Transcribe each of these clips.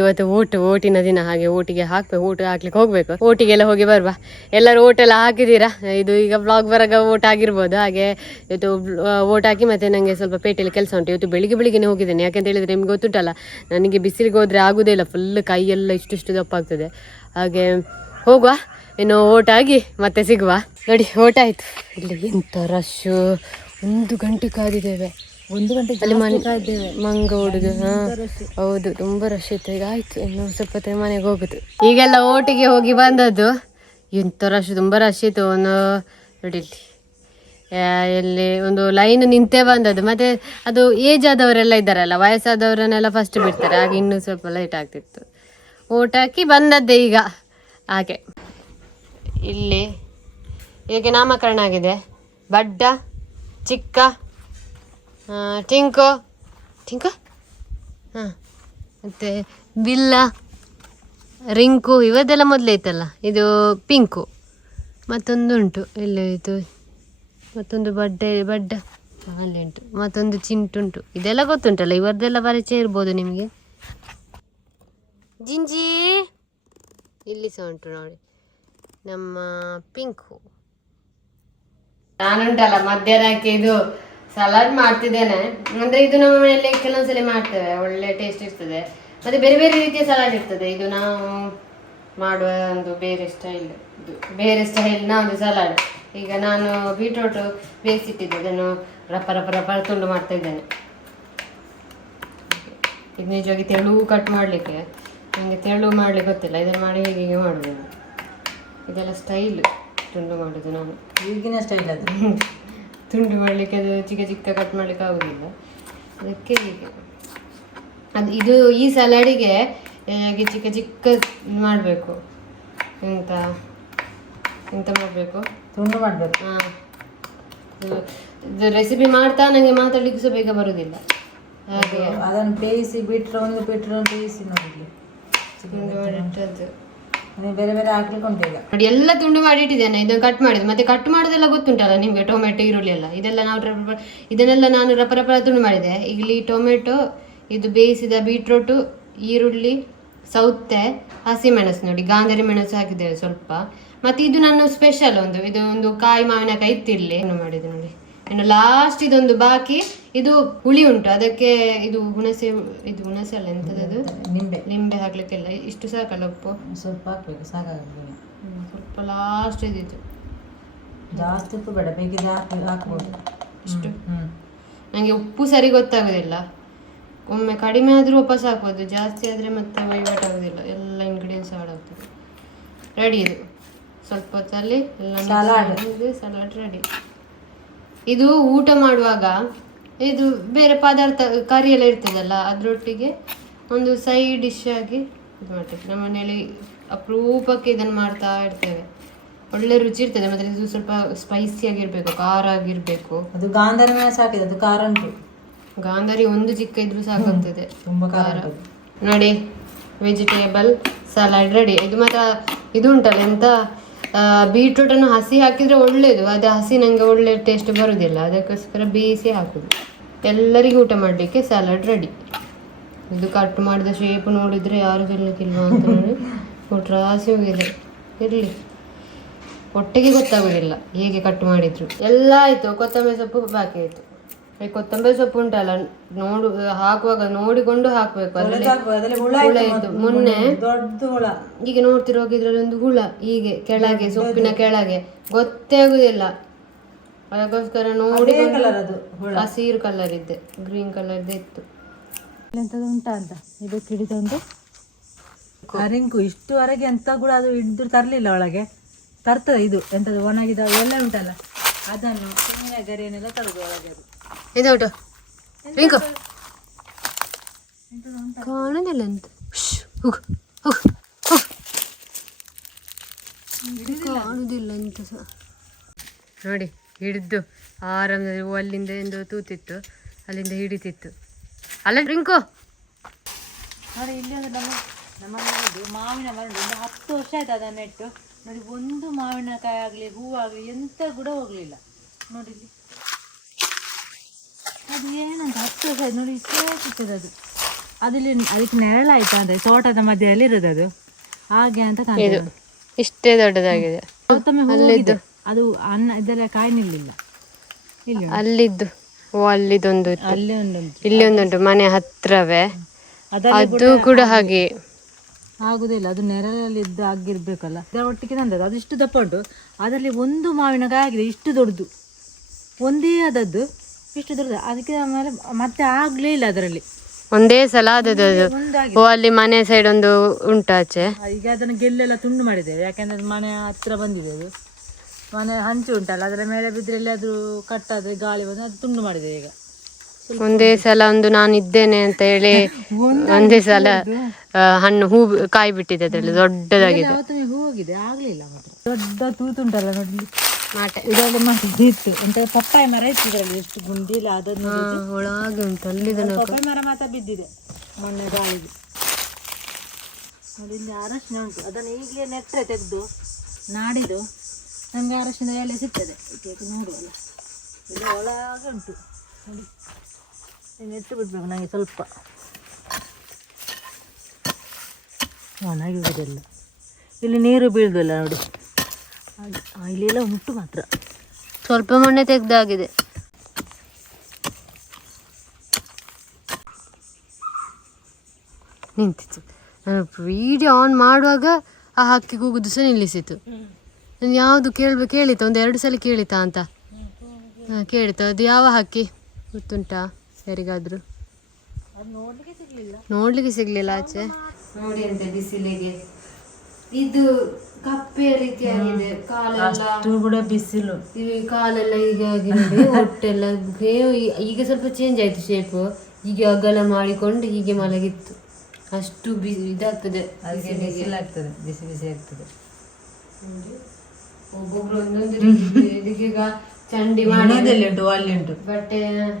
ಇವತ್ತು ಓಟು ಓಟಿನ ದಿನ ಹಾಗೆ ಓಟಿಗೆ ಹಾಕ್ಬೇಕು ಓಟು ಹಾಕ್ಲಿಕ್ಕೆ ಹೋಗ್ಬೇಕು. ಓಟಿಗೆಲ್ಲ ಹೋಗಿ ಬರುವ. ಎಲ್ಲರೂ ಓಟೆಲ್ಲ ಹಾಕಿದ್ದೀರಾ? ಇದು ಈಗ ಬ್ಲಾಗ್ ಬರಾಗ ಓಟ್ ಆಗಿರ್ಬೋದು. ಹಾಗೆ ಇವತ್ತು ಓಟ್ ಹಾಕಿ ಮತ್ತೆ ನನಗೆ ಸ್ವಲ್ಪ ಪೇಟೆಯಲ್ಲಿ ಕೆಲಸ ಉಂಟು. ಇವತ್ತು ಬೆಳಿಗ್ಗೆ ಬೆಳಿಗ್ಗೆ ಹೋಗಿದ್ದೇನೆ. ಯಾಕಂತ ಹೇಳಿದ್ರೆ ನಿಮ್ಗೆ ಗೊತ್ತುಂಟಲ್ಲ, ನನಗೆ ಬಿಸಿಲಿಗೆ ಹೋದ್ರೆ ಆಗುದೇ ಇಲ್ಲ. ಫುಲ್ ಕೈಯೆಲ್ಲ ಇಷ್ಟಿಷ್ಟು ದಪ್ಪಾಗ್ತದೆ. ಹಾಗೆ ಹೋಗುವ. ಇನ್ನು ಆಗಿ ಮತ್ತೆ ಸಿಗುವ. ನೋಡಿ ಓಟ್ ಆಯ್ತು. ಇಲ್ಲಿ ಎಂತ ರಶ್ಶು ಒಂದು ಗಂಟೆ ಕಾದಿದ್ದೇವೆ ಒಂದು ಗಂಟೆ ಅಲ್ಲಿ ಮನೆ ಮಂಗ ಹುಡುಗ ಹೌದು ತುಂಬಾ ರಶ್ ಇತ್ತು. ಈಗ ಆಯ್ತು ಇನ್ನು ಸ್ವಲ್ಪ ಹೊತ್ತಿಗೆ ಮನೆಗೆ ಹೋಗುದು. ಈಗೆಲ್ಲ ಓಟಿಗೆ ಹೋಗಿ ಬಂದದ್ದು. ಎಂತ ರಶ್ ತುಂಬಾ ರಶ್ ಇತ್ತು. ಒಂದು ನೋಡಿ. ಎಲ್ಲಿ ಒಂದು ಲೈನ್ ನಿಂತೇ ಬಂದದ್ದು. ಮತ್ತೆ ಅದು ಏಜ್ ಆದವರೆಲ್ಲ ಇದ್ದಾರಲ್ಲ ವಯಸ್ಸಾದವರನ್ನೆಲ್ಲ ಫಸ್ಟ್ ಬಿಡ್ತಾರೆ. ಹಾಗೆ ಇನ್ನೂ ಸ್ವಲ್ಪ ಲೇಟ್ ಆಗ್ತಿತ್ತು. ಓಟ್ ಹಾಕಿ ಬಂದದ್ದೇ ಈಗ. ಹಾಗೆ. ಇಲ್ಲಿ ಈಗ ನಾಮಕರಣ ಆಗಿದೆ. ಬಡ್ಡ ಚಿಕ್ಕ ಟಿಂಕು. ಟಿಂಕು? ಹಾಂ. ಮತ್ತು ಬಿಲ್ಲ, ರಿಂಕು ಇವದೆಲ್ಲ ಮೊದಲೇ ಇತ್ತಲ್ಲ? ಇದು ಪಿಂಕು. ಮತ್ತೊಂದು ಉಂಟು. ಎಲ್ಲ ಇದು? ಮತ್ತೊಂದು ಬಡ್ಡೆ, ಬಡ್ಡ. ಅಲ್ಲಿ ಉಂಟು. ಮತ್ತೊಂದು ಚಿಂಟುಂಟು ಇದೆಲ್ಲ ಗೊತ್ತುಂಟಲ್ಲ? ಇವರದ್ದೆಲ್ಲ ಪರಿಚಯ ಇರ್ಬೋದು ನಿಮಗೆ? ಜಿಂಜಿ! ಇಲ್ಲಿ ಸಹ ಉಂಟು ನೋಡಿ. ನಮ್ಮ ಪಿಂಕು. ನಾನುಂಟಲ್ಲ ಮಧ್ಯಾಹ್ನಕ್ಕೆ ಇದು ಸಲಾಡ್ ಮಾಡ್ತಿದ್ದೇನೆ. ಅಂದ್ರೆ ಇದು ನಮ್ಮ ಮನೆಯಲ್ಲಿ ಕೆಲವೊಂದ್ಸಲ ಮಾಡ್ತೇವೆ. ಒಳ್ಳೆ ಟೇಸ್ಟ್ ಇರ್ತದೆ. ಮತ್ತೆ ಬೇರೆ ಬೇರೆ ರೀತಿಯ ಸಲಾಡ್ ಇರ್ತದೆ. ಇದು ನಾವು ಮಾಡುವ ಒಂದು ಬೇರೆ ಸ್ಟೈಲ್ ಇದು. ಬೇರೆ ಸ್ಟೈಲ್ನ ಒಂದು ಸಲಾಡ್. ಈಗ ನಾನು ಬೀಟ್ರೋಟ್ ಬೇಯಿಸಿಟ್ಟಿದ್ದೆ ಅದನ್ನು ರಪ್ಪ ರಪ್ಪ ರಪ್ಪ ತುಂಡು ಮಾಡ್ತಾ ಇದ್ದೇನೆ. ಇದು ನಿಜವಾಗಿ ತೆಳು ಕಟ್ ಮಾಡಲಿಕ್ಕೆ. ನನಗೆ ತೆಳು ಮಾಡಲಿಕ್ಕೆ ಗೊತ್ತಿಲ್ಲ. ಇದನ್ನು ಮಾಡಿ ಹೀಗೆ ಹೀಗೆ ಮಾಡೋದು ಇದೆಲ್ಲ ಸ್ಟೈಲ್ ತುಂಡು ಮಾಡೋದು ನಾನು. ಈಗಿನ ಸ್ಟೈಲ್ ಅದು. ತುಂಡು ಮಾಡಲಿಕ್ಕೆ ಅದು ಚಿಕ್ಕ ಚಿಕ್ಕ ಕಟ್ ಮಾಡಲಿಕ್ಕೆ ಆಗುದಿಲ್ಲ. ಅದಕ್ಕೆ ಹೀಗೆ. ಅದು ಇದು ಈ ಸಲಾಡಿಗೆ ಹಾಗೆ ಚಿಕ್ಕ ಚಿಕ್ಕ ಮಾಡಬೇಕು. ಎಂತ ಎಂತ ಮಾಡಬೇಕು? ತುಂಡು ಮಾಡಬೇಕು. ಹಾಂ ಇದು ರೆಸಿಪಿ ಮಾಡ್ತಾ ನನಗೆ ಮಾತಾಡಲಿಕ್ಕೆ ಸಹ ಬೇಗ ಬರೋದಿಲ್ಲ. ಹಾಗೆ. ಅದನ್ನು ಬೇಯಿಸಿ ಬಿಟ್ಟರೆ ಒಂದು ಬಿಟ್ಟರೆ ಬೇಯಿಸಿ ನೋಡಿ ತುಂಡು ಮಾಡಿಟ್ಟದ್ದು. ಬೇರೆ ಬೇರೆ ಹಾಕ್ಲಿಕ್ಕೆ ಎಲ್ಲ ತುಂಡು ಮಾಡಿ ಇಟ್ಟಿದ್ದೇನೆ. ಇದು ಕಟ್ ಮಾಡಿದ್ದು. ಮತ್ತೆ ಕಟ್ ಮಾಡೋದೆಲ್ಲ ಗೊತ್ತುಂಟಲ್ಲ ನಿಮಗೆ? ಟೊಮೆಟೊ, ಈರುಳ್ಳಿ ಎಲ್ಲ. ಇದೆಲ್ಲ ನಾವು ಇದನ್ನೆಲ್ಲ ನಾನು ರಪ ರಪ ತುಂಡು ಮಾಡಿದೆ. ಇಲ್ಲಿ ಟೊಮೆಟೊ, ಇದು ಬೇಯಿಸಿದ ಬೀಟ್ರೋಟು, ಈರುಳ್ಳಿ, ಸೌತೆ, ಹಸಿಮೆಣಸು ನೋಡಿ. ಗಾಂಧರಿ ಮೆಣಸು ಹಾಕಿದ್ದೇವೆ ಸ್ವಲ್ಪ. ಮತ್ತೆ ಇದು ನನ್ನ ಸ್ಪೆಷಲ್ ಒಂದು. ಇದು ಒಂದು ಕಾಯಿ ಮಾವಿನಕಾಯಿ ಇತ್ತಿರಲಿ ಮಾಡಿದೆ ನೋಡಿ. ಇನ್ನು ಲಾಸ್ಟ್ ಇದೊಂದು ಬಾಕಿ. ಇದು ಹುಳಿ ಉಂಟು. ಅದಕ್ಕೆ ಇದು ಹುಣಸೆ ಇದು ಹುಣಸೆ ಅಲ್ಲ ಎಂಥದ್ದು ನಿಂಬೆ. ನಿಂಬೆ ಹಾಕ್ಲಿಕ್ಕೆಲ್ಲ. ಇಷ್ಟು ಸಾಕಲ್ಲ ಉಪ್ಪು? ಸ್ವಲ್ಪ ಹಾಕ್ಬೇಕು. ಸಾಕಾಗಲ್ಲ ಸ್ವಲ್ಪ ಲಾಸ್ಟ್ ಇದ್ದಿತ್ತು ಜಾಸ್ತಿ ಉಪ್ಪು ಬೇಡ. ಬೇಗ ಹಾಕಿ ಹಾಕ್ಬೋದು. ಇಷ್ಟು. ನನಗೆ ಉಪ್ಪು ಸರಿ ಗೊತ್ತಾಗೋದಿಲ್ಲ. ಒಮ್ಮೆ ಕಡಿಮೆ ಆದರೂ ವಾಪಸ್ ಹಾಕ್ಬೋದು. ಜಾಸ್ತಿ ಆದರೆ ಮತ್ತೆ ವೈವಾಟ್ ಆಗೋದಿಲ್ಲ. ಎಲ್ಲ ಇಂಗ್ರೀಡಿಯೆಂಟ್ಸ್ ಹಾಳಾಗ್ತದೆ ರೆಡಿ ಇದು. ಸ್ವಲ್ಪ ಹೊತ್ತಲ್ಲಿ ಎಲ್ಲ. ಸಲಾಡ್ ರೆಡಿ ಇದು ಊಟ ಮಾಡುವಾಗ ಇದು ಬೇರೆ ಪದಾರ್ಥ ಕರಿ ಎಲ್ಲ ಇರ್ತದಲ್ಲ ಅದರೊಟ್ಟಿಗೆ ಒಂದು ಸೈಡ್ ಡಿಶ್ ಆಗಿ ಇದು ಮಾಡ್ತೇವೆ. ನಮ್ಮ ಮನೆಯಲ್ಲಿ ಅಪರೂಪಕ್ಕೆ ಇದನ್ನು ಮಾಡ್ತಾ ಇರ್ತೇವೆ. ಒಳ್ಳೆ ರುಚಿ ಇರ್ತದೆ ಮತ್ತೆ ಇದು ಸ್ವಲ್ಪ ಸ್ಪೈಸಿ ಆಗಿರಬೇಕು ಖಾರ ಆಗಿರ್ಬೇಕು. ಅದು ಗಾಂಧಾರಿ ಸಾಕಿದೆ ಅದು ಖಾರ ಉಂಟು. ಗಾಂಧಾರಿ ಒಂದು ಚಿಕ್ಕ ಇದ್ರೂ ಸಾಕಾಗ್ತದೆ ತುಂಬ ಖಾರ ನೋಡಿ ವೆಜಿಟೇಬಲ್ ಸಲಾಡ್ ರೆಡಿ ಇದು ಮಾತ್ರ ಇದು ಉಂಟಲ್ಲ ಎಂತ? ಬೀಟ್ರೂಟ್ ಅನ್ನು ಹಸಿ ಹಾಕಿದ್ರೆ ಒಳ್ಳೇದು. ಅದು ಹಸಿ ನಂಗೆ ಒಳ್ಳೆ ಟೇಸ್ಟ್ ಬರುದಿಲ್ಲ. ಅದಕ್ಕೋಸ್ಕರ ಬೇಯಿಸಿ ಹಾಕುದು. ಎಲ್ಲರಿಗೂ ಊಟ ಮಾಡಲಿಕ್ಕೆ ಸಲಾಡ್ ರೆಡಿ ಇದು ಕಟ್ ಮಾಡಿದ ಶೇಪ್ ನೋಡಿದ್ರೆ ಯಾರು ತಿನ್ನಕ್ಕಿಲ್ವ ಅಂತ ನೋಡಿ ರಾಸಿ ಹೋಗಿದೆ. ಇರಲಿ. ಒಟ್ಟಿಗೆ ಗೊತ್ತಾಗೋದಿಲ್ಲ ಹೇಗೆ ಕಟ್ ಮಾಡಿದ್ರು. ಎಲ್ಲ ಆಯ್ತು. ಕೊತ್ತಂಬರಿ ಸೊಪ್ಪು ಬಾಕಿ ಆಯ್ತು ಈ ಕೊತ್ತಂಬರಿ ಸೊಪ್ಪು ಉಂಟಲ್ಲ ನೋಡು ಹಾಕುವಾಗ ನೋಡಿಕೊಂಡು ಹಾಕ್ಬೇಕು. ಇತ್ತು ಮೊನ್ನೆ ದೊಡ್ಡ ಹುಳ. ಈಗ ನೋಡ್ತಿರೋ ಇದ್ರಲ್ಲಿ ಒಂದು ಹುಳ ಹೀಗೆ ಕೆಳಗೆ ಸೊಪ್ಪಿನ ಕೆಳಗೆ. ಗೊತ್ತೇ ಆಗುದಿಲ್ಲ. ಅದಕ್ಕೋಸ್ಕರ ನೋಡಿ ಹಸಿರು ಕಲರ್ ಇದ್ದೆ ಗ್ರೀನ್ ಕಲರ್ ಇತ್ತು. ಎಂತದು ಉಂಟಾ ಅಂತ? ಇದು ಕರಿಂಕು ರಿಂಕು ಇಷ್ಟುವರೆಗೆ ಎಂತ ಕೂಡ ಅದು ಹಿಡಿದು ತರಲಿಲ್ಲ ಒಳಗೆ. ತರ್ತದೆ ಇದು ಎಂತದು ಒಣಗಿದ ಎಲ್ಲ ಉಂಟಲ್ಲ. ಅದನ್ನು ಸುಮ್ಮನೆ ಗರಿಯನ್ನೆಲ್ಲ ತರುದು ಒಳಗೆ ಅದು. ಹೋಗು ಹೋಗು ಹೋಗು. ಕಾಣುದಿಲ್ಲ ಅಂತ ಸಹ ನೋಡಿ ಹಿಡಿದು ಆರಾಮದಲ್ಲಿ ಅಲ್ಲಿಂದ ಎಂದು ತೂತಿತ್ತು ಅಲ್ಲಿಂದ ಹಿಡಿತಿತ್ತು. ಅಲ್ಲ ರಿಂಕು. ನೋಡಿ ಇಲ್ಲಿ ಒಂದು ನಮ್ಮ ನಮ್ಮ ಮನೆಯದು ಮಾವಿನ ಮರ ಉಂಟು. ಒಂದು ಹತ್ತು ವರ್ಷ ಆಯ್ತು ಅದನ್ನ ನೆಟ್ಟು ನೋಡಿ ಒಂದು ಮಾವಿನಕಾಯಿ ಆಗಲಿ ಹೂವಾಗಲಿ ಎಂತ ಕೂಡ ಹೋಗ್ಲಿಲ್ಲ. ನೋಡಿ ಇಲ್ಲಿ. ಅದು ಏನಂತ ಹತ್ತು ವರ್ಷ ಆಯ್ತು ನೋಡಿ ಸೋಕಿರ್ತದೆ ಅದು ಅದಿಲ್ಲಿ ಅದಕ್ಕೆ ನೆರಳಾಯ್ತಾ ಅಂದ್ರೆ ತೋಟದ ಮಧ್ಯದಲ್ಲಿ ಇರೋದು ಅದು. ಹಾಗೆ ಅಂತ ಕಾಣ್ತದೆ ಇಷ್ಟೇ ದೊಡ್ಡದಾಗಿದೆ. ಗೌತಮಿ ಅದು ಅನ್ನ ಇದೆಲ್ಲ ಕಾಯಿ ನಿಲ್ಲಿಲ್ಲ. ಇಲ್ಲಿ ಅಲ್ಲಿದ್ದು. ಓ ಅಲ್ಲಿದೊಂದು ಅಲ್ಲಿ ಒಂದುಂಟು ಇಲ್ಲಿ ಒಂದುಂಟು ಮನೆ ಹತ್ರವೇ. ಅದು ಕೂಡ ಹಾಗೆ. ಆಗುದಿಲ್ಲ ಅದು ನೆರಳಲ್ಲಿ ಇದ್ದು ಆಗಿರ್ಬೇಕಲ್ಲ ಇದರ ಒಟ್ಟಿಗೆ ತಂದದ್ದು ಅದು ಇಷ್ಟು ದಪ್ಪ ಉಂಟು. ಅದರಲ್ಲಿ ಒಂದು ಮಾವಿನಕಾಯಿ ಆಗಿದೆ ಇಷ್ಟು ದೊಡ್ಡದು. ಒಂದೇ ಆದದ್ದು. ಇಷ್ಟು ಅದಕ್ಕೆ ಆಮೇಲೆ ಮತ್ತೆ ಆಗ್ಲೇ ಇಲ್ಲ ಅದರಲ್ಲಿ. ಒಂದೇ ಸಲ ಅದು ಓ ಅಲ್ಲಿ ಮನೆ ಸೈಡ್ ಒಂದು ಉಂಟು ಆಚೆ. ಈಗ ಅದನ್ನು ಗೆಲ್ಲೆಲ್ಲ ತುಂಡು ಮಾಡಿದ್ದೇವೆ. ಯಾಕೆಂದ್ರೆ ಅದು ಮನೆ ಹತ್ರ ಬಂದಿದೆ ಅದು. ಮನೆ ಹಂಚು ಉಂಟಲ್ಲ ಅದರ ಮೇಲೆ ಬಿದ್ದರೆ ಅದು ಕಟ್ಟಾದ್ರೆ ಗಾಳಿ ಬಂದು ಅದು ತುಂಡು ಮಾಡಿದೆ ಈಗ. ಒಂದೇ ಸಲ ಒಂದು ನಾನು ಇದ್ದೇನೆ ಅಂತ ಹೇಳಿ ಒಂದೇ ಸಲ ಹಣ್ಣು ಹೂ ಕಾಯಿ ಬಿಟ್ಟಿದೆ ಅದ್ರಲ್ಲಿ ದೊಡ್ಡದಾಗಿದೆ. ಹೋಗಿದೆ? ಆಗ್ಲಿಲ್ಲ ದೊಡ್ಡ ತೂತುಂಟಲ್ಲ ನೋಡಿ ಮಾಟೆ. ಇದರಲ್ಲಿ ಮತ್ತೆ ಇತ್ತು. ಅಂತ ಪಪ್ಪಾಯ ಮರ ಇತ್ತು ಇದರಲ್ಲಿ ಎಷ್ಟು ಗುಂಡಿ ಇಲ್ಲ ಅದನ್ನು ಒಳಗೆ ಉಂಟು ಅಲ್ಲಿದೆ ಪಪ್ಪಾಯ ಮರ ಮಾತ್ರ ಬಿದ್ದಿದೆ ಮೊನ್ನೆ ಗಾಳಿಗೆ. ನೋಡಿ ಇಲ್ಲಿ ಅರಶಿನ ಉಂಟು. ಅದನ್ನು ಈಗಲೇ ನೆಟ್ಟರೆ ತೆಗೆದು ನಾಡಿದ್ದು. ನಮಗೆ ಅರಶಿನ ಎಲೆ ಸಿಗ್ತದೆ. ನೋಡುವಲ್ಲ. ಇಲ್ಲಿ ಒಳಗೆ ಉಂಟು. ನೋಡಿ. ಇನ್ನು ನೆಟ್ಟು ಬಿಡ್ಬೇಕು ನನಗೆ ಸ್ವಲ್ಪ. ಇಲ್ಲಿ ನೀರು ಬೀಳ್ದಲ್ಲ ನೋಡಿ. ಇಲ್ಲೆಲ್ಲ ಉಂಟು ಮಾತ್ರ. ಸ್ವಲ್ಪ ಮೊನ್ನೆ ತೆಗ್ದಾಗಿದೆ. ನಿಂತಿತ್ತು. ನಾನು ವಿಡಿಯೋ ಆನ್ ಮಾಡುವಾಗ ಆ ಹಕ್ಕಿ ಕೂಗುದು ಸಹ ನಿಲ್ಲಿಸಿತು. ನಾನು ಯಾವುದು ಕೇಳ್ಬೇಕು ಕೇಳಿತ ಒಂದು ಎರಡು ಸಲ ಕೇಳಿತಾ ಅಂತ? ಹಾಂ ಕೇಳಿತು ಅದು ಯಾವ ಹಕ್ಕಿ? ಗೊತ್ತುಂಟಾ? ಯಾರಿಗಾದ್ರು? ನೋಡ್ಲಿಕ್ಕೆ ಸಿಗ್ಲಿಲ್ಲ. ನೋಡ್ಲಿಕ್ಕೆ ಸಿಗ್ಲಿಲ್ಲ ಆಚೆ. ನೋಡಿ ಅಂತ ಬಿಸಿಲಿಗೆ. ಇದು ಕಪ್ಪೆ ರೀತಿಯಾಗಿದೆ ಕಾಲೆಲ್ಲ ಅಷ್ಟು ಕೂಡ ಬಿಸಿಲು. ಈ ಕಾಲೆಲ್ಲ ಈಗ ಆಗಿದೆ. ಹೊಟ್ಟೆಲ್ಲ ಬೇವು ಈಗ ಸ್ವಲ್ಪ ಚೇಂಜ್ ಆಯ್ತು ಶೇಪು ಹೀಗೆ ಅಗಲ ಮಾಡಿಕೊಂಡು ಹೀಗೆ ಮಲಗಿತ್ತು. ಅಷ್ಟು ಬಿಸಿ ಇದಾಗ್ತದೆ. ಅದಕ್ಕೆ ಬಿಸಿಲು ಆಗ್ತದೆ ಬಿಸಿ ಬಿಸಿ ಆಗ್ತದೆ. ಒಬ್ಬೊಬ್ರು ಒಂದೊಂದು ರೀತಿ ಇದಕ್ಕೀಗ ಚಂಡಿ ಮಾಡಿ ಉಂಟು ಅಲ್ಲಿ ಉಂಟು. ಬಟ್ಟೆ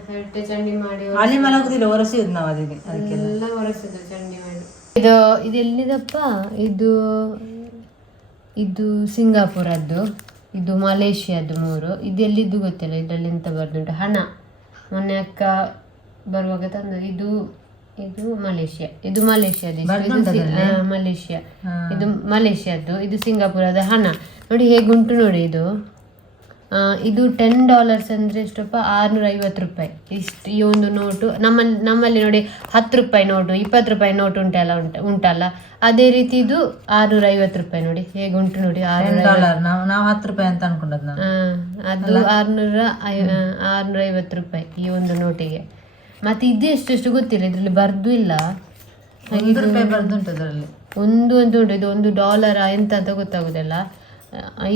ಬಟ್ಟೆ ಚಂಡಿ ಮಾಡಿ ಅಲ್ಲಿ ಮಲಗುದಿಲ್ಲ ಒರೆಸಿದ್ ನಾವು ಅದಕ್ಕೆ ಅದಕ್ಕೆ ಎಲ್ಲ ಒರೆಸಿದ್ದು ಚಂಡಿ ಮಾಡಿ. ಇದು ಇದು ಎಲ್ಲಿದಪ್ಪ? ಇದು ಇದು ಸಿಂಗಾಪುರದ್ದು ಇದು ಮಲೇಷಿಯಾದ್ದು ಮೂರು. ಇದು ಎಲ್ಲಿದ್ದು ಗೊತ್ತಿಲ್ಲ ಇದರಲ್ಲಿ ಎಂತ ಬರ್ದುಂಟು? ಹಣ. ಮೊನ್ನೆ ಅಕ್ಕ ಬರುವಾಗ ತಂದು ಇದು ಇದು ಮಲೇಷ್ಯಾ ಇದು ಮಲೇಷ್ಯಾ ಇದು ಮಲೇಷ್ಯಾ. ಇದು ಮಲೇಷ್ಯಾದ್ದು ಇದು ಸಿಂಗಾಪುರದ ಹಣ. ನೋಡಿ ಹೇಗುಂಟು ನೋಡಿ ಇದು. ಇದು ಟೆನ್ ಡಾಲರ್ಸ್ ಅಂದರೆ ಎಷ್ಟಪ್ಪ? ಆರುನೂರ ಐವತ್ತು ರೂಪಾಯಿ. ಇಷ್ಟು ಈ ಒಂದು ನೋಟು ನಮ್ಮಲ್ಲಿ ನಮ್ಮಲ್ಲಿ ನೋಡಿ ಹತ್ತು ರೂಪಾಯಿ ನೋಟು ಇಪ್ಪತ್ತು ರೂಪಾಯಿ ನೋಟು ಉಂಟಲ್ಲ ಉಂಟ ಉಂಟಲ್ಲ? ಅದೇ ರೀತಿ ಇದು ಆರುನೂರ ಐವತ್ತು ರೂಪಾಯಿ ನೋಡಿ ಹೇಗೆ ಉಂಟು ನೋಡಿ ನಾವು ನಾವು ಹತ್ತು ರೂಪಾಯಿ ಅಂತ ಅನ್ಕೊಂಡದ್ದು ಅದು ಆರುನೂರ ಐ ಆರುನೂರ ಐವತ್ತು ರೂಪಾಯಿ ಈ ಒಂದು ನೋಟಿಗೆ. ಮತ್ತೆ ಇದು ಎಷ್ಟೆಷ್ಟು ಗೊತ್ತಿಲ್ಲ ಇದರಲ್ಲಿ ಬರ್ದು ಇಲ್ಲ. ಒಂದು ರೂಪಾಯಿ ಬರ್ದುಂಟು ಅದರಲ್ಲಿ ಒಂದು ಅಂತ ಉಂಟು ಇದು ಒಂದು ಡಾಲರ ಎಂತ ಅಂತ ಗೊತ್ತಾಗುದಿಲ್ಲ.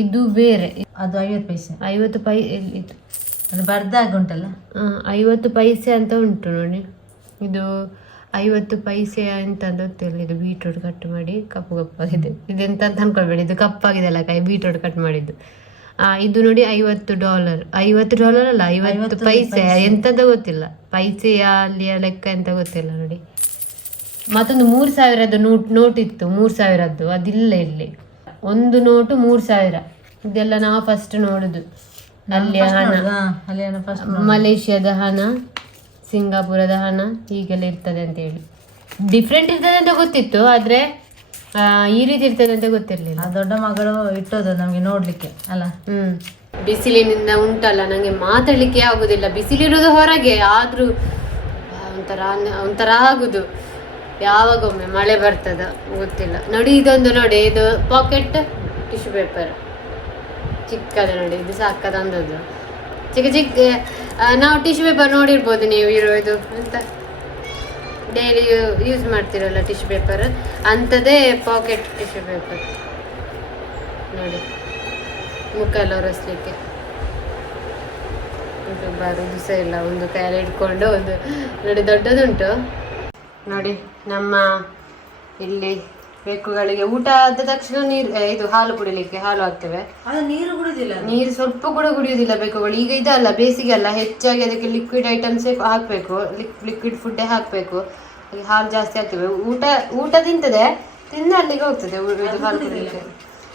ಇದು ಬೇರೆ. ಅದು ಐವತ್ತು ಪೈಸೆ. ಐವತ್ತು ಪೈ ಇದು? ಅದು ಬರ್ದಾಗ ಉಂಟಲ್ಲ? ಐವತ್ತು ಪೈಸೆ ಅಂತ ಉಂಟು ನೋಡಿ. ಇದು ಐವತ್ತು ಪೈಸೆ ಅಂತ ಅಂತ ಗೊತ್ತಿಲ್ಲ ಇದು ಬೀಟ್ರೂಟ್ ಕಟ್ ಮಾಡಿ ಕಪ್ಪು ಕಪ್ಪಾಗಿದೆ. ಇದೆಂತ ಅಂತ ಅನ್ಕೊಳ್ಬೇಡಿ ಇದು ಕಪ್ಪಾಗಿದೆ ಅಲ್ಲ ಕೈ ಬೀಟ್ರೂಟ್ ಕಟ್ ಮಾಡಿದ್ದು. ಇದು ನೋಡಿ ಐವತ್ತು ಡಾಲರ್. ಐವತ್ತು ಡಾಲರ್ ಅಲ್ಲ ಐವತ್ತು ಪೈಸೆ. ಎಂತದ ಗೊತ್ತಿಲ್ಲ. ಪೈಸೆಯ ಅಲ್ಲಿಯ ಲೆಕ್ಕ ಎಂತ ಗೊತ್ತಿಲ್ಲ ನೋಡಿ. ಮತ್ತೊಂದು ಮೂರು ಸಾವಿರದ ನೋಟ್ ನೋಟ್ ಇತ್ತು ಮೂರು ಸಾವಿರದ್ದು. ಅದಿಲ್ಲ ಇಲ್ಲಿ. ಒಂದು ನೋಟು ಮೂರು ಸಾವಿರ. ಇದೆಲ್ಲ ನಾವು ಫಸ್ಟ್ ನೋಡುದು. ಅಲ್ಲಿಯ ಹಣ. ಮಲೇಷಿಯಾದ ಹಣ ಸಿಂಗಾಪುರದ ಹಣ ಹೀಗೆಲ್ಲ ಇರ್ತದೆ ಅಂತ ಹೇಳಿ ಡಿಫ್ರೆಂಟ್ ಇರ್ತದೆ ಅಂತ ಗೊತ್ತಿತ್ತು ಆದ್ರೆ ಈ ರೀತಿ ಇರ್ತದೆ ಅಂತ ಗೊತ್ತಿರಲಿಲ್ಲ. ದೊಡ್ಡ ಮಗಳು ಇಟ್ಟೋದು ನಮಗೆ ನೋಡ್ಲಿಕ್ಕೆ ಅಲ್ಲ? ಹ್ಮ್. ಬಿಸಿಲಿನಿಂದ ಉಂಟಲ್ಲ ನಂಗೆ ಮಾತಾಡ್ಲಿಕ್ಕೆ ಆಗುದಿಲ್ಲ. ಬಿಸಿಲಿರೋದು ಹೊರಗೆ ಆದ್ರೂ ಒಂಥರ ಒಂಥರ ಆಗುದು. ಯಾವಾಗೊಮ್ಮೆ ಮಳೆ ಬರ್ತದ ಗೊತ್ತಿಲ್ಲ. ನೋಡಿ ಇದೊಂದು ನೋಡಿ ಇದು ಪಾಕೆಟ್ ಟಿಶ್ಯೂ ಪೇಪರ್ ಚಿಕ್ಕದ ನೋಡಿ ಇದು ಸಾಕ ತಂದದ್ದು ಚಿಕ್ಕ ಚಿಕ್ಕ ನಾವು ಟಿಶ್ಯೂ ಪೇಪರ್ ನೋಡಿರ್ಬೋದು ನೀವು ಇರೋದು ಅಂತ. ಡೈಲಿ ಯೂಸ್ ಮಾಡ್ತಿರಲ್ಲ ಟಿಶ್ಯೂ ಪೇಪರ್ ಅಂಥದ್ದೇ ಪಾಕೆಟ್ ಟಿಶ್ಯೂ ಪೇಪರ್ ನೋಡಿ ಮುಖ ಎಲ್ಲ ಒರೆಸ್ಲಿಕ್ಕೆ ಬರುದು ಸಹ ಇಲ್ಲ ಒಂದು ಕೈಯಲ್ಲಿ ಇಟ್ಕೊಂಡು ಒಂದು ನೋಡಿ ದೊಡ್ಡದುಂಟು. ನೋಡಿ ನಮ್ಮ ಇಲ್ಲಿ ಬೆಕ್ಕುಗಳಿಗೆ ಊಟ ಆದ ತಕ್ಷಣ ನೀರು ಇದು ಹಾಲು ಕುಡಿಲಿಕ್ಕೆ ಹಾಲು ಹಾಕ್ತೇವೆ. ನೀರು ಕುಡಿದಿಲ್ಲ. ನೀರು ಸ್ವಲ್ಪ ಕೂಡ ಕುಡಿಯುವುದಿಲ್ಲ ಬೆಕ್ಕುಗಳು. ಈಗ ಇದಲ್ಲ ಬೇಸಿಗೆ ಅಲ್ಲ ಹೆಚ್ಚಾಗಿ ಅದಕ್ಕೆ ಲಿಕ್ವಿಡ್ ಐಟಮ್ಸೇ ಹಾಕಬೇಕು. ಲಿಕ್ವಿಡ್ ಫುಡ್ಡೇ ಹಾಕಬೇಕು. ಹಾಲು ಜಾಸ್ತಿ ಆಗ್ತದೆ. ಊಟ ಊಟ ತಿಂತದೆ ತಿಂದ ಅಲ್ಲಿಗೆ ಹೋಗ್ತದೆ ಇದು ಹಾಲು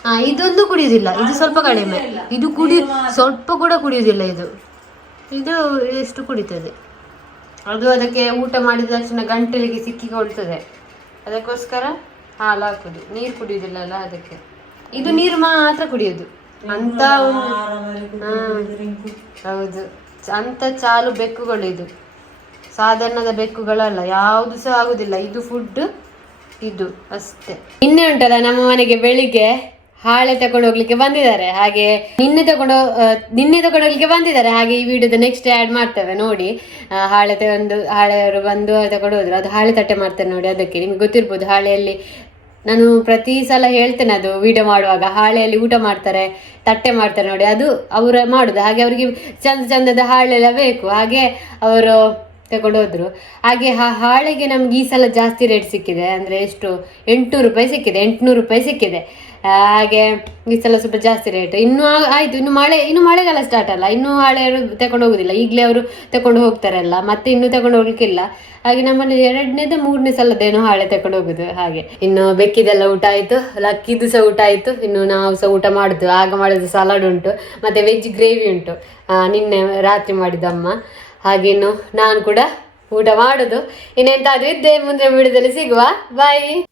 ಹಾ ಇದೊಂದು ಕುಡಿಯುವುದಿಲ್ಲ ಇದು ಸ್ವಲ್ಪ ಕಡಿಮೆ. ಇದು ಕುಡಿ ಸ್ವಲ್ಪ ಕೂಡ ಕುಡಿಯುವುದಿಲ್ಲ ಇದು. ಇದು ಎಷ್ಟು ಕುಡಿತದೆ? ಅದು ಅದಕ್ಕೆ ಊಟ ಮಾಡಿದ ತಕ್ಷಣ ಗಂಟಲಿಗೆ ಸಿಕ್ಕಿಕೊಳ್ತದೆ. ಅದಕ್ಕೋಸ್ಕರ ಹಾಲು ಹಾಕುದು. ನೀರು ಕುಡಿಯುವುದಿಲ್ಲಲ್ಲ ಅದಕ್ಕೆ. ಇದು ನೀರು ಮಾತ್ರ ಕುಡಿಯೋದು. ಅಂತ ಹೌದು. ಅಂತ ಚಾಲು ಬೆಕ್ಕುಗಳು ಇದು. ಸಾಧಾರಣದ ಬೆಕ್ಕುಗಳಲ್ಲ, ಯಾವುದು ಸಹ ಆಗುದಿಲ್ಲ. ಇದು ಫುಡ್ ಇದು ಅಷ್ಟೇ. ನಿನ್ನೆ ಉಂಟಲ್ಲ, ನಮ್ಮ ಮನೆಗೆ ಬೆಳಿಗ್ಗೆ ಹಾಳೆ ತಗೊಂಡು ಹೋಗ್ಲಿಕ್ಕೆ ಬಂದಿದ್ದಾರೆ. ಹಾಗೆ ನಿನ್ನೆ ತಗೊಂಡು ನಿನ್ನೆ ತಗೊಂಡು ಹೋಗ್ಲಿಕ್ಕೆ ಬಂದಿದ್ದಾರೆ. ಹಾಗೆ ಈ ವಿಡಿಯೋದ ನೆಕ್ಸ್ಟ್ ಆ್ಯಡ್ ಮಾಡ್ತೇವೆ ನೋಡಿ. ಹಾಳೆ ತಗೊಂಡು, ಹಾಳೆಯವರು ಬಂದು ತಗೊಂಡು ಹೋದ್ರು. ಅದು ಹಾಳೆ ತಟ್ಟೆ ಮಾಡ್ತಾರೆ ನೋಡಿ ಅದಕ್ಕೆ. ನಿಮ್ಗೆ ಗೊತ್ತಿರ್ಬೋದು, ಹಾಳೆಯಲ್ಲಿ ನಾನು ಪ್ರತಿ ಸಲ ಹೇಳ್ತೇನೆ ಅದು ವಿಡಿಯೋ ಮಾಡುವಾಗ. ಹಾಳೆಯಲ್ಲಿ ಊಟ ಮಾಡ್ತಾರೆ, ತಟ್ಟೆ ಮಾಡ್ತಾರೆ ನೋಡಿ. ಅದು ಅವರು ಮಾಡುದು. ಹಾಗೆ ಅವರಿಗೆ ಚಂದ ಚಂದದ ಹಾಳೆಲ್ಲ ಬೇಕು. ಹಾಗೆ ಅವರು ತಗೊಂಡು ಹೋದ್ರು ಹಾಗೆ ಆ ಹಾಳೆಗೆ ನಮ್ಗೆ ಈ ಸಲ ಜಾಸ್ತಿ ರೇಟ್ ಸಿಕ್ಕಿದೆ. ಅಂದರೆ ಎಷ್ಟು? ಎಂಟುನೂರು ರೂಪಾಯಿ ಸಿಕ್ಕಿದೆ, ಎಂಟುನೂರು ರೂಪಾಯಿ ಸಿಕ್ಕಿದೆ. ಹಾಗೆ ಈ ಸಲ ಸ್ವಲ್ಪ ಜಾಸ್ತಿ ರೇಟ್ ಇನ್ನೂ ಆಯ್ತು, ಇನ್ನು ಮಳೆ, ಇನ್ನು ಮಳೆಗಾಲ ಸ್ಟಾರ್ಟ್ ಅಲ್ಲ. ಇನ್ನೂ ಹಾಳೆ ತಗೊಂಡು ಹೋಗುದಿಲ್ಲ. ಈಗಲೇ ಅವರು ತಗೊಂಡು ಹೋಗ್ತಾರಲ್ಲ. ಮತ್ತೆ ಇನ್ನೂ ತಗೊಂಡು ಹೋಗ್ಲಿಕ್ಕಿಲ್ಲ. ಹಾಗೆ ನಮ್ಮಲ್ಲಿ ಎರಡನೇದು, ಮೂರನೇ ಸಲದೇನೋ ಹಾಳೆ ತಗೊಂಡು ಹೋಗುದು. ಹಾಗೆ. ಇನ್ನು ಬೆಕ್ಕಿದೆಲ್ಲ ಊಟ ಆಯ್ತು. ಲಕ್ಕಿದು ಸಹ ಊಟ ಆಯ್ತು. ಇನ್ನು ನಾವು ಸಹ ಊಟ ಮಾಡುದು. ಆಗ ಮಾಡಿದ ಸಲಾಡ್ ಉಂಟು. ಮತ್ತೆ ವೆಜ್ ಗ್ರೇವಿ ಉಂಟು. ನಿನ್ನೆ ರಾತ್ರಿ ಮಾಡಿದಮ್ಮ ಹಾಗೆ ಇನ್ನು ನಾನು ಕೂಡ ಊಟ ಮಾಡೋದು. ಇನ್ನೆಂತಾದ್ರೂ ಇದ್ದೆ ಮುಂದಿನ ವಿಡಿಯೋದಲ್ಲಿ ಸಿಗುವ. ಬಾಯ್